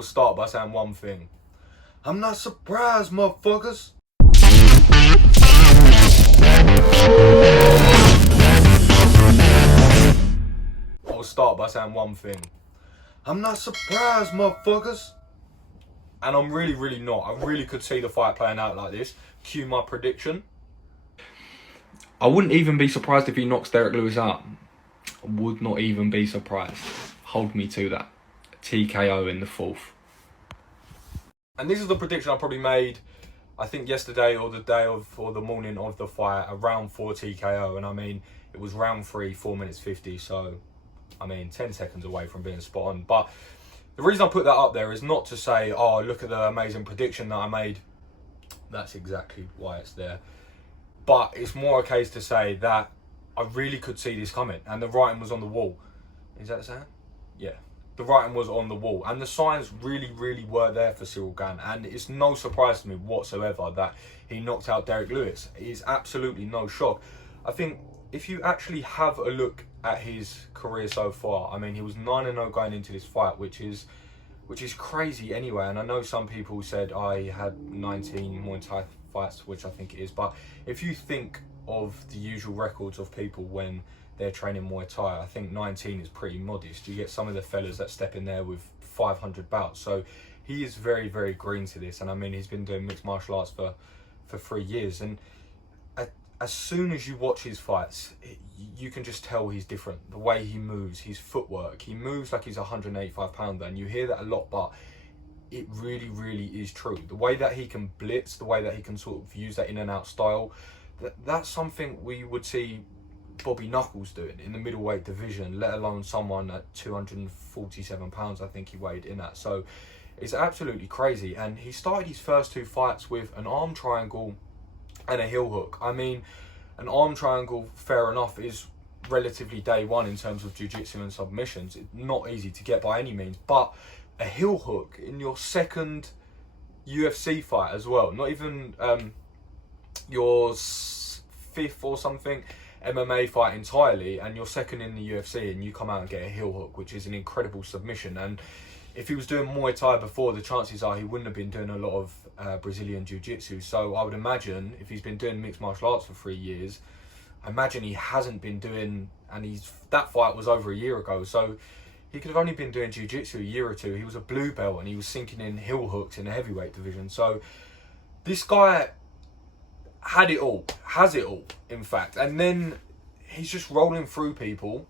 will start by saying one thing. I'm not surprised, motherfuckers. I will start by saying one thing. I'm not surprised, motherfuckers. And I'm really not. I really could see the fight playing out like this. Cue my prediction. I wouldn't even be surprised if he knocks Derrick Lewis out. I would not even be surprised. Hold me to that. TKO in the 4th. And this is the prediction I probably made, I think yesterday or the morning of the fight, around 4 TKO. And I mean, it was round 3, 4 minutes 50. So, I mean, 10 seconds away from being spot on. But the reason I put that up there is not to say, oh, look at the amazing prediction that I made. That's exactly why it's there. But it's more a case to say that I really could see this coming. And the writing was on the wall. Is that the saying? Yeah. The writing was on the wall. And the signs really were there for Cyril Gane. And it's no surprise to me whatsoever that he knocked out Derrick Lewis. It is absolutely no shock. I think if you actually have a look at his career so far, I mean, he was 9-0 going into this fight, which is crazy anyway. And I know some people said I had 19 Muay Thai fights, which I think it is. But if you think of the usual records of people when they're training Muay Thai, I think 19 is pretty modest. You get some of the fellas that step in there with 500 bouts. So he is very green to this. And I mean, he's been doing mixed martial arts for 3 years. And as soon as you watch his fights, you can just tell he's different. The way he moves, his footwork, he moves like he's a 185 pounder, and you hear that a lot, but it really is true. The way that he can blitz, the way that he can sort of use that in and out style, that's something we would see Bobby Knuckles doing in the middleweight division, let alone someone at 247 pounds, I think he weighed in at. So it's absolutely crazy. And he started his first 2 fights with an arm triangle and a heel hook. I mean, an arm triangle, fair enough, is relatively day one in terms of jiu-jitsu and submissions. It's not easy to get by any means, but a heel hook in your second UFC fight as well, not even your 5th or something MMA fight entirely, and your second in the UFC, and you come out and get a heel hook, which is an incredible submission. And if he was doing Muay Thai before, the chances are he wouldn't have been doing a lot of Brazilian Jiu-Jitsu. So I would imagine if he's been doing mixed martial arts for 3 years, I imagine he hasn't been doing, and that fight was over a year ago, so he could have only been doing Jiu-Jitsu a year or two. He was a blue belt and he was sinking in heel hooks in the heavyweight division. So this guy had it all, has it all, in fact. And then he's just rolling through people,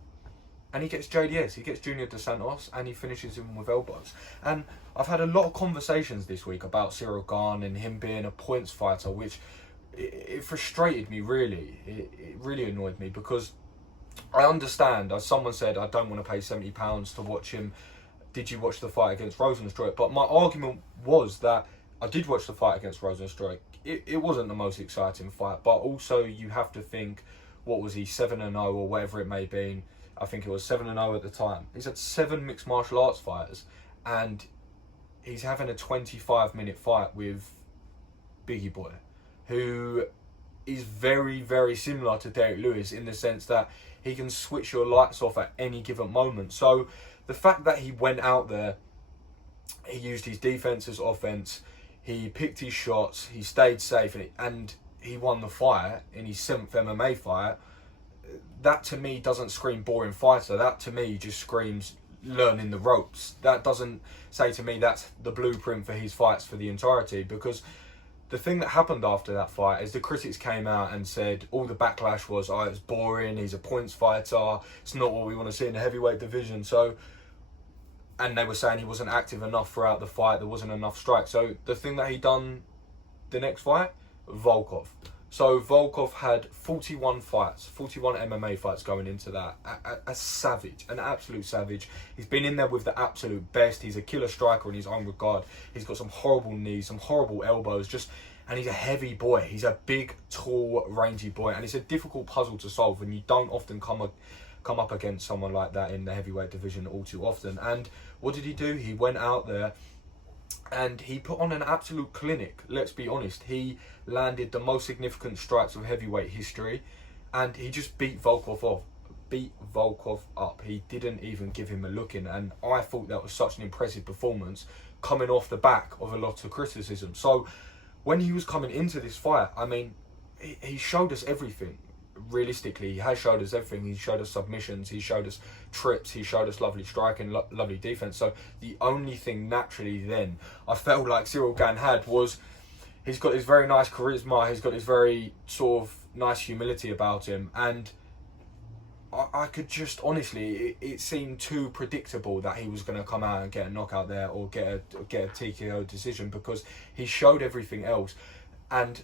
and he gets JDS, he gets Junior Dos Santos, and he finishes him with elbows. And I've had a lot of conversations this week about Cyril Gane and him being a points fighter, which it frustrated me, really. It really annoyed me, because I understand, as someone said, I don't want to pay £70 to watch him. Did you watch the fight against Rosenstruik? But my argument was that I did watch the fight against Rosenstruik. It wasn't the most exciting fight, but also you have to think, what was he, 7-0 or whatever it may be. I think it was 7-0 at the time. He's had 7 mixed martial arts fighters, and he's having a 25-minute fight with Biggie Boy, who is very similar to Derrick Lewis in the sense that he can switch your lights off at any given moment. So the fact that he went out there, he used his defense as offense, he picked his shots, he stayed safe, and he won the fight in his 7th MMA fight, that to me doesn't scream boring fighter. That to me just screams learning the ropes. That doesn't say to me that's the blueprint for his fights for the entirety, because the thing that happened after that fight is the critics came out and said all the backlash was, oh, it's boring, he's a points fighter, it's not what we want to see in the heavyweight division. So, and they were saying he wasn't active enough throughout the fight, there wasn't enough strikes. So the thing that he done the next fight, Volkov. So Volkov had 41 fights, 41 MMA fights going into that. A savage, an absolute savage. He's been in there with the absolute best. He's a killer striker in his own regard. He's got some horrible knees, some horrible elbows, and he's a heavy boy. He's a big, tall, rangy boy, and it's a difficult puzzle to solve, and you don't often come up against someone like that in the heavyweight division all too often. And what did he do? He went out there and he put on an absolute clinic. Let's be honest, he landed the most significant strikes of heavyweight history, and he just beat Volkov up. He didn't even give him a look in, and I thought that was such an impressive performance coming off the back of a lot of criticism. So when he was coming into this fight, I mean, he showed us everything. Realistically, he has showed us everything. He showed us submissions, he showed us trips, he showed us lovely striking, lovely defense. So the only thing naturally then I felt like Cyril Gane had was he's got this very nice charisma, he's got this very sort of nice humility about him, and I could just honestly, it seemed too predictable that he was going to come out and get a knockout there or get a TKO decision, because he showed everything else. And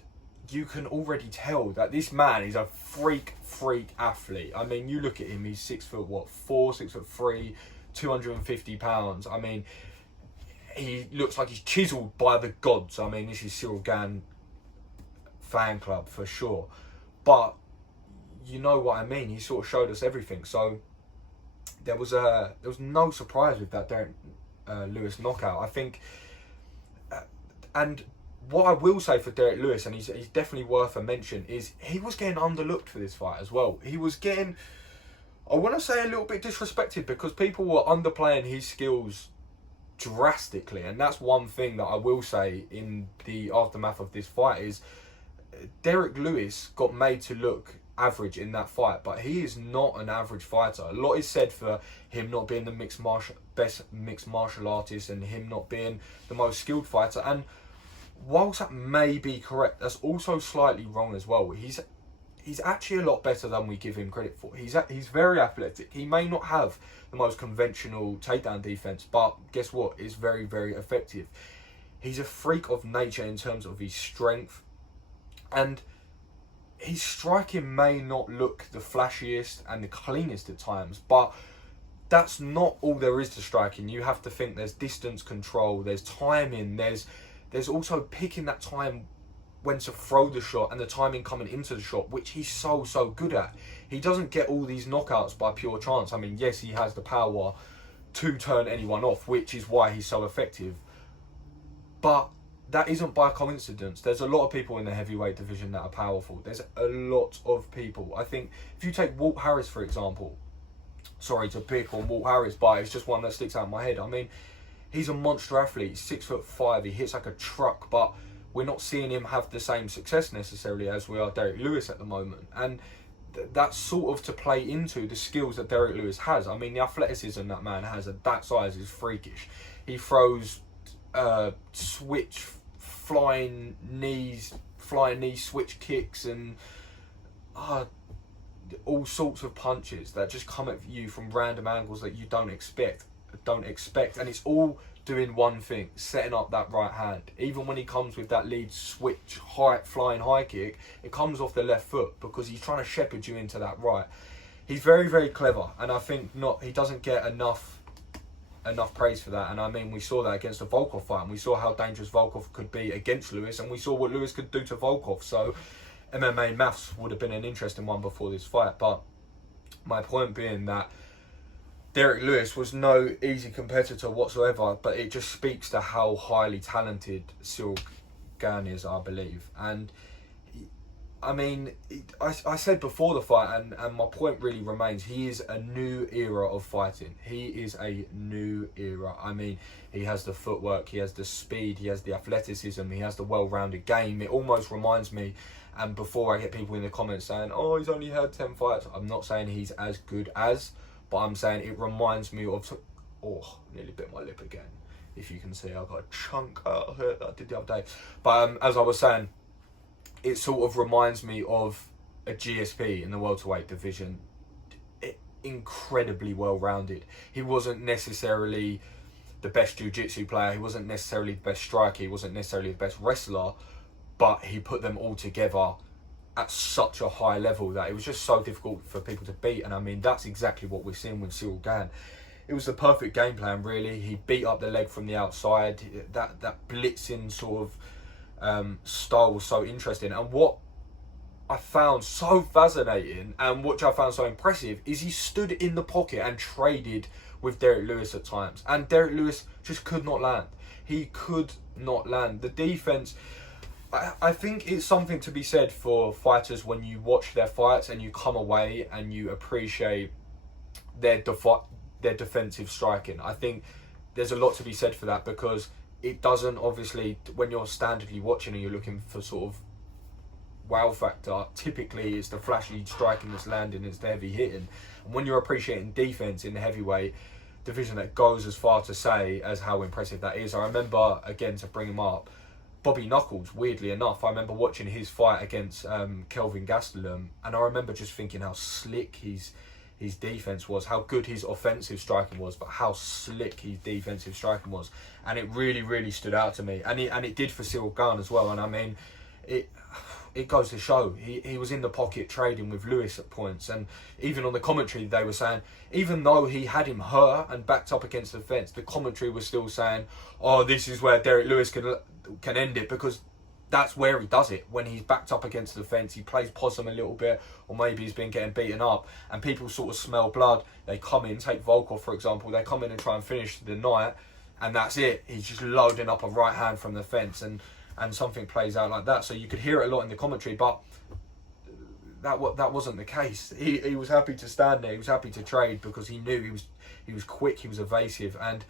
you can already tell that this man is a freak athlete. I mean, you look at him, he's 6'4", 6'3", 250 pounds. I mean, he looks like he's chiseled by the gods. I mean, this is Cyril Gane fan club for sure. But you know what I mean, he sort of showed us everything. So there was no surprise with that Derrick Lewis knockout, I think. And what I will say for Derrick Lewis, and he's definitely worth a mention, is he was getting underlooked for this fight as well. He was getting, I want to say, a little bit disrespected, because people were underplaying his skills drastically. And that's one thing that I will say in the aftermath of this fight is Derrick Lewis got made to look average in that fight, but he is not an average fighter. A lot is said for him not being the best mixed martial artist, and him not being the most skilled fighter. And whilst that may be correct, that's also slightly wrong as well. He's actually a lot better than we give him credit for. He's very athletic. He may not have the most conventional takedown defense, but guess what? It's very, very effective. He's a freak of nature in terms of his strength, and his striking may not look the flashiest and the cleanest at times, but that's not all there is to striking. You have to think there's distance control, there's timing, there's also picking that time when to throw the shot and the timing coming into the shot, which he's so good at. He doesn't get all these knockouts by pure chance. I mean, yes, he has the power to turn anyone off, which is why he's so effective, but that isn't by coincidence. There's a lot of people in the heavyweight division that are powerful. There's a lot of people. I think if you take Walt Harris, for example, sorry to pick on Walt Harris, but it's just one that sticks out in my head. I mean, he's a monster athlete, 6'5", he hits like a truck, but we're not seeing him have the same success necessarily as we are Derrick Lewis at the moment. And that's sort of to play into the skills that Derrick Lewis has. I mean, the athleticism that man has at that size is freakish. He throws switch flying knee switch kicks and all sorts of punches that just come at you from random angles that you don't expect, and it's all doing one thing: setting up that right hand. Even when he comes with that lead switch flying high kick, it comes off the left foot because he's trying to shepherd you into that right. He's very clever, and I think he doesn't get enough praise for that. And I mean, we saw that against the Volkov fight, and we saw how dangerous Volkov could be against Lewis, and we saw what Lewis could do to Volkov. So MMA maths would have been an interesting one before this fight. But my point being that Derrick Lewis was no easy competitor whatsoever, but it just speaks to how highly talented Cyril Gane is, I believe. And I mean, I said before the fight, and my point really remains, he is a new era of fighting. He is a new era. I mean, he has the footwork, he has the speed, he has the athleticism, he has the well-rounded game. It almost reminds me, and before I get people in the comments saying, oh, he's only had 10 fights, I'm not saying he's as good as, but I'm saying it reminds me of, nearly bit my lip again. If you can see, I've got a chunk out of it that I did the other day. But as I was saying, it sort of reminds me of a GSP in the welterweight division. Incredibly well-rounded. He wasn't necessarily the best jiu-jitsu player, he wasn't necessarily the best striker, he wasn't necessarily the best wrestler, but he put them all together at such a high level that it was just so difficult for people to beat. And I mean, that's exactly what we're seeing with Cyril Gane. It was the perfect game plan, really. He beat up the leg from the outside. That blitzing sort of style was so interesting. And what I found so fascinating and which I found so impressive is he stood in the pocket and traded with Derrick Lewis at times. And Derrick Lewis just could not land. He could not land. The defense, I think it's something to be said for fighters when you watch their fights and you come away and you appreciate their defensive striking. I think there's a lot to be said for that, because it doesn't, obviously, when you're standardly watching and you're looking for sort of wow factor, typically it's the flashy striking that's landing, it's the heavy hitting. And when you're appreciating defense in the heavyweight division, that goes as far to say as how impressive that is. I remember, again, to bring him up, Bobby Knuckles, weirdly enough, I remember watching his fight against Kelvin Gastelum, and I remember just thinking how slick his defense was, how good his offensive striking was, but how slick his defensive striking was, and it really, really stood out to me, and it did for Cyril Gane as well. And I mean, it goes to show he was in the pocket trading with Lewis at points, and even on the commentary they were saying, even though he had him hurt and backed up against the fence, the commentary was still saying, oh, this is where Derrick Lewis can end it, because that's where he does it. When he's backed up against the fence, he plays possum a little bit, or maybe he's been getting beaten up, and people sort of smell blood. They come in, take Volkov for example, they come in and try and finish the night, and that's it. He's just loading up a right hand from the fence, and something plays out like that. So you could hear it a lot in the commentary, but that wasn't the case. He was happy to stand there, he was happy to trade, because he knew he was quick, he was evasive. And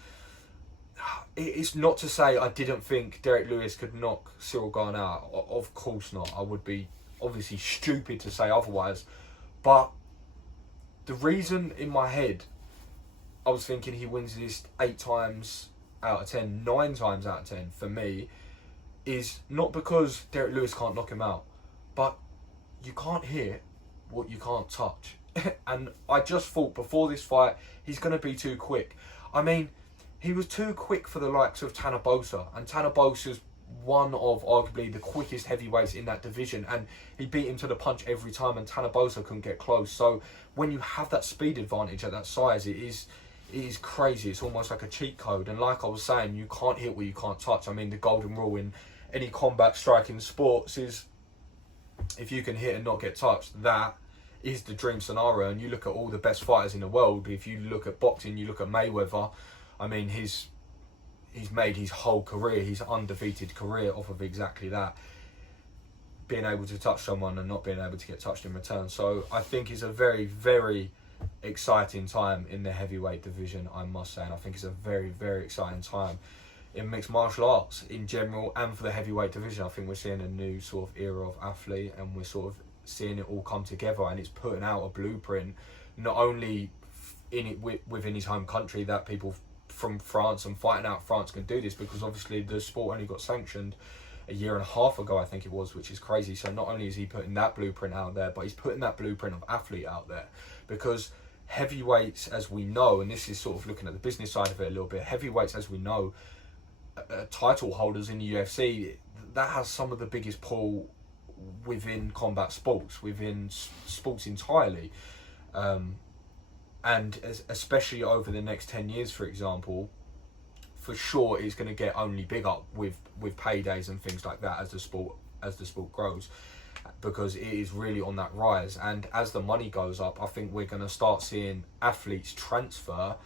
it's not to say I didn't think Derrick Lewis could knock Cyril Gane out. Of course not. I would be obviously stupid to say otherwise. But the reason in my head I was thinking he wins this 8 times out of 10, 9 times out of 10 for me, is not because Derrick Lewis can't knock him out, but you can't hit what you can't touch. And I just thought before this fight, he's going to be too quick. I mean, he was too quick for the likes of Tanner Bosa, and Tanner Bosa's one of arguably the quickest heavyweights in that division, and he beat him to the punch every time, and Tanner Bosa couldn't get close. So when you have that speed advantage at that size, it is crazy. It's almost like a cheat code. And like I was saying, you can't hit what you can't touch. I mean, the golden rule in any combat striking sports is, if you can hit and not get touched, that is the dream scenario. And you look at all the best fighters in the world. If you look at boxing, you look at Mayweather. I mean, he's made his whole career, his undefeated career, off of exactly that, being able to touch someone and not being able to get touched in return. So I think it's a very, very exciting time in the heavyweight division, I must say. And I think it's a very, very exciting time in mixed martial arts in general, and for the heavyweight division. I think we're seeing a new sort of era of athlete, and we're sort of seeing it all come together, and it's putting out a blueprint, not only within his home country, that people from France and fighting out France can do this, because obviously the sport only got sanctioned a year and a half ago, I think it was, which is crazy. So not only is he putting that blueprint out there, but he's putting that blueprint of athlete out there, because heavyweights, as we know, and this is sort of looking at the business side of it a little bit, heavyweights, as we know, title holders in the UFC, that has some of the biggest pull within combat sports, within sports entirely, and especially over the next 10 years, for example, for sure it's going to get only bigger with paydays and things like that as the sport grows, because it is really on that rise. And as the money goes up, I think we're going to start seeing athletes transfer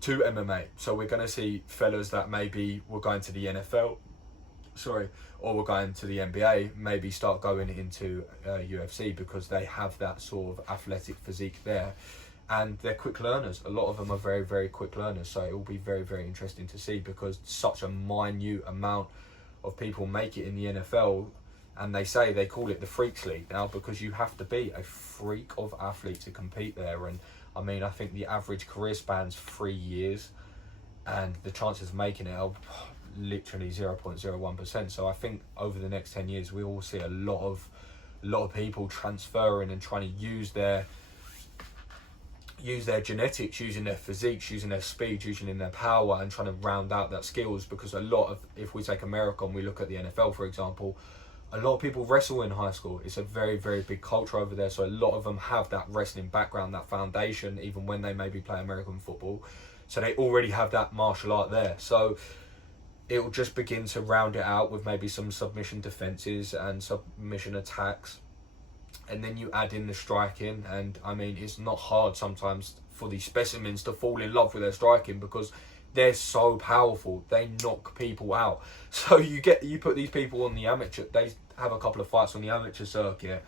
to MMA. So we're going to see fellas that maybe were going to the NFL, or we're going to the NBA, maybe start going into UFC, because they have that sort of athletic physique there, and they're quick learners. A lot of them are very, very quick learners. So it will be very, very interesting to see, because such a minute amount of people make it in the NFL, and they call it the Freaks League now, because you have to be a freak of athlete to compete there. And I mean, I think the average career span's 3 years, and the chances of making it are literally 0.01%. So I think over the next 10 years, we will see a lot of people transferring and trying to use their genetics, using their physiques, using their speed, using their power, and trying to round out that skills. Because a lot of, if we take America and we look at the NFL, for example, a lot of people wrestle in high school. It's a very, very big culture over there. So a lot of them have that wrestling background, that foundation, even when they maybe play American football. So they already have that martial art there. So it will just begin to round it out with maybe some submission defenses and submission attacks. And then you add in the striking. And I mean, it's not hard sometimes for these specimens to fall in love with their striking, because they're so powerful. They knock people out. So you put these people on the amateur, they have a couple of fights on the amateur circuit,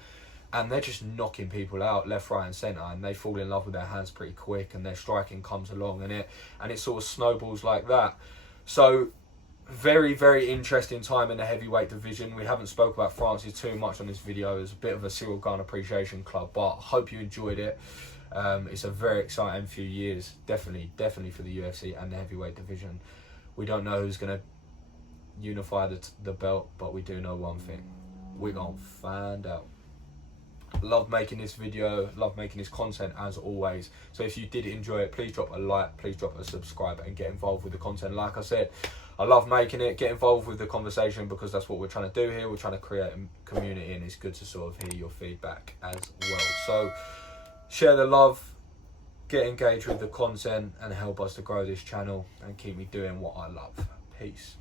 and they're just knocking people out left, right and centre, and they fall in love with their hands pretty quick, and their striking comes along, and it sort of snowballs like that. So very, very interesting time in the heavyweight division. We haven't spoke about Francis too much on this video. It's a bit of a Cyril Gane appreciation club, but I hope you enjoyed it. It's a very exciting few years, definitely for the UFC and the heavyweight division. We don't know who's going to unify the belt, but we do know one thing: we're going to find out. Love making this video, love making this content as always. So if you did enjoy it, please drop a like, please drop a subscribe, and get involved with the content. Like I said, I love making it. Get involved with the conversation, because that's what we're trying to do here. We're trying to create a community, and it's good to sort of hear your feedback as well. So share the love, get engaged with the content, and help us to grow this channel and keep me doing what I love. Peace.